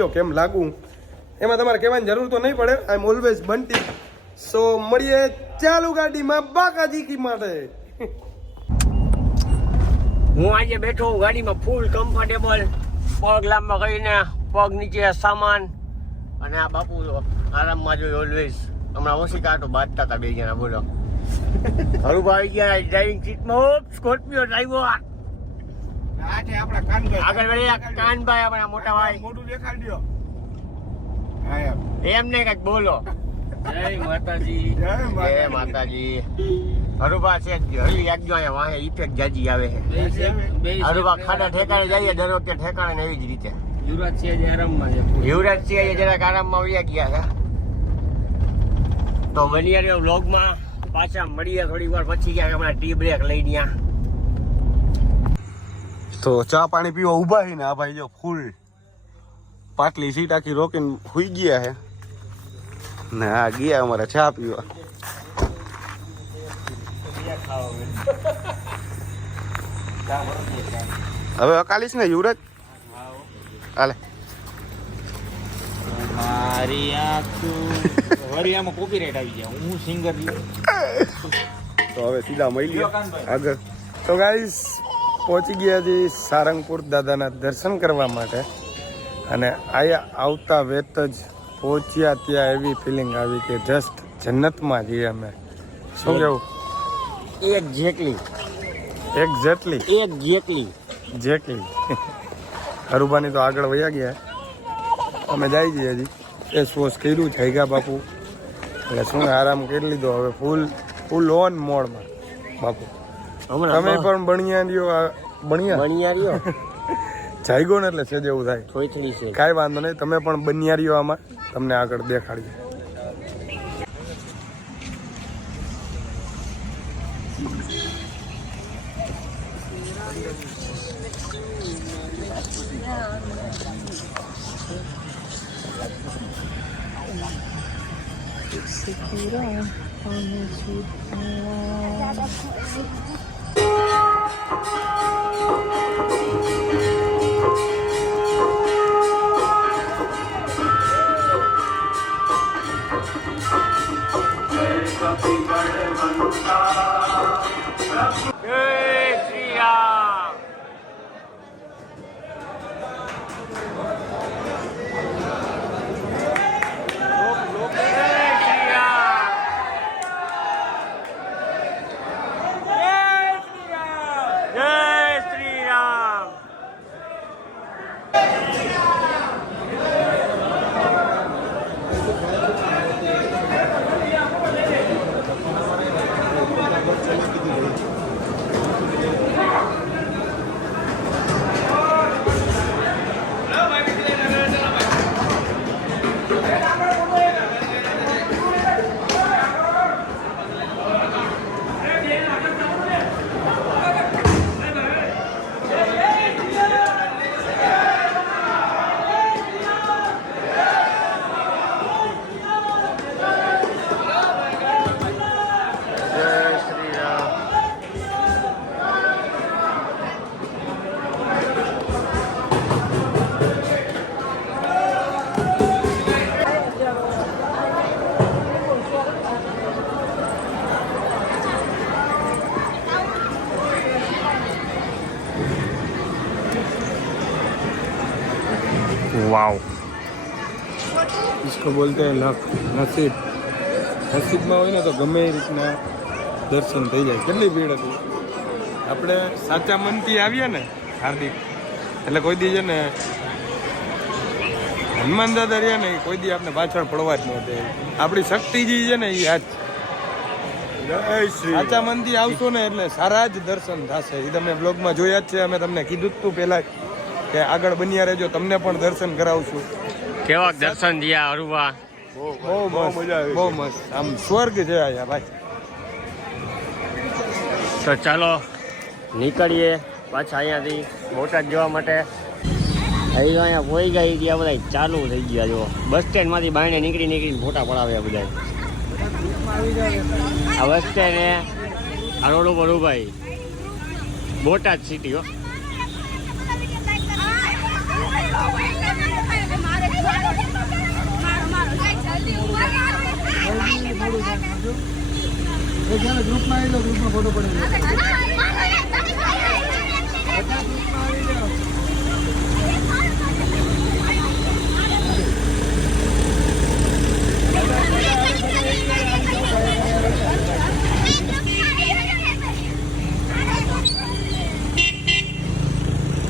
જો કેમ લાગુ એમાં તમારે કહેવાની જરૂર તો નહીં પડે. આઈ એમ ઓલવેઝ બંટી. સો મળીએ ચાલુ ગાડીમાં બાકાજી કી માટે. હું આજે બેઠો હું ગાડીમાં ફૂલ કમ્ફર્ટેબલ, પગ લાંબા કરીને, પગ નીચે સામાન, અને આ બાપુ આરામમાં જોઈ ઓલવેઝ. હમણાં ઓછી કાંટો બાંધતા હતા બે જણા. બોલો હરુભા આવી ગયા ડ્રાઇવિંગ સીટમાં. સ્કોર્પિયો ડ્રાઈવર આગળ વળી કાનભાઈ આપણા મોટા ભાઈ. મોટું દેખાડ્યો એમને કઈક બોલો. જય માતાજી. જય માતાજી. હરુભા છે હરી એકજો અહીંયા વાહે ઇફેક્ટ જાજી આવે છે. હરુભા ખાડા ઠેકાણે જઈએ દર વખતે ઠેકાણે ને એવી જ રીતે. યુવરાજ સિંહ જરાક આરામમાં વયા ગયા છે. તો બની રહ્યો વ્લોગમાં પાછા મળીએ થોડી વાર પછી. ક્યાંક હમણાં ટી બ્રેક લઈ ગયા. તો ચા પાણી પીવા ઉભા છે ને આ ભાઈ જો ફૂલ પાટલી સીટ આખી રોકીને હુઈ ગયા છે ને આ ગયા અમારે ચા પીવા. હવે અકાલીશ ને યુવરાજ હાલે મારી આમાં કોપીરાઈટ આવી ગયા. હું સિંગર તો હવે સીધા મળી આગળ. તો ગાઈસ પહોંચી ગયા છે સારંગપુર દાદાના દર્શન કરવા માટે. અને આયા આવતા વેત જ પહોંચ્યા ત્યાં એવી ફિલિંગ આવી કે જસ્ટ જન્નતમાં જઈએ અમે. શું કેવું? એક્ઝેક્ટલી હરુભાની તો આગળ વયા ગયા. અમે જાય છીએ હજી ફેસ વોશ કર્યું છે ગયા બાપુ. એટલે શું આરામ કરી લીધો. હવે ફૂલ ઓન મોડમાં બાપુ. તમે પણ બણિયા રહ્યો જાયગો ને એટલે છે જેવું થાય. કાંઈ વાંધો નહીં, તમે પણ બન્યા રહ્યો આમાં. તમને આગળ દેખાડીએ. वाव, इसको बोलते हैं लक, नसीब. નસીબમાં હોય ને તો ગમે એ રીતના દર્શન થઈ જાય. કેટલી ભીડ હતી. આપણે સાચા મનથી આવીએ ને હાર્દિક, એટલે કોઈ દી છે ને હનુમાન દાદા રહ્યા ને કોઈ દી આપણે પાછળ પડવા જ ન દે. આપણી શક્તિ જે છે ને એ આજ સાચા મનથી આવશો ને એટલે સારા જ દર્શન થશે. એ તમે બ્લોગમાં જોયા જ છે. અમે તમને કીધું જ તું પહેલા કે આગળ બન્યા રહેજો, તમને પણ દર્શન કરાવશું. કેવા દર્શન થયા હરુભા? બહુ મજા આવી, બહુ મસ્ત. આમ સ્વર્ગ છે અહીંયા ભાઈ. તો ચાલો નીકળીએ પાછા અહીંયાથી બોટાદ જવા માટે. અહીંયા પોઈ ગઈ ગયા બધા ચાલુ થઈ ગયા. જો બસ સ્ટેન્ડ માંથી બાયણે નીકળીને ફોટા પડાવ્યા બધા. આ બસ સ્ટેન્ડ આ રોડ ઉપર ઉભાઈ બોટાદ સિટી હો. એ જ્યારે ગ્રુપમાં આવી જાઓ, ગ્રુપમાં ફોટો પડી જાય.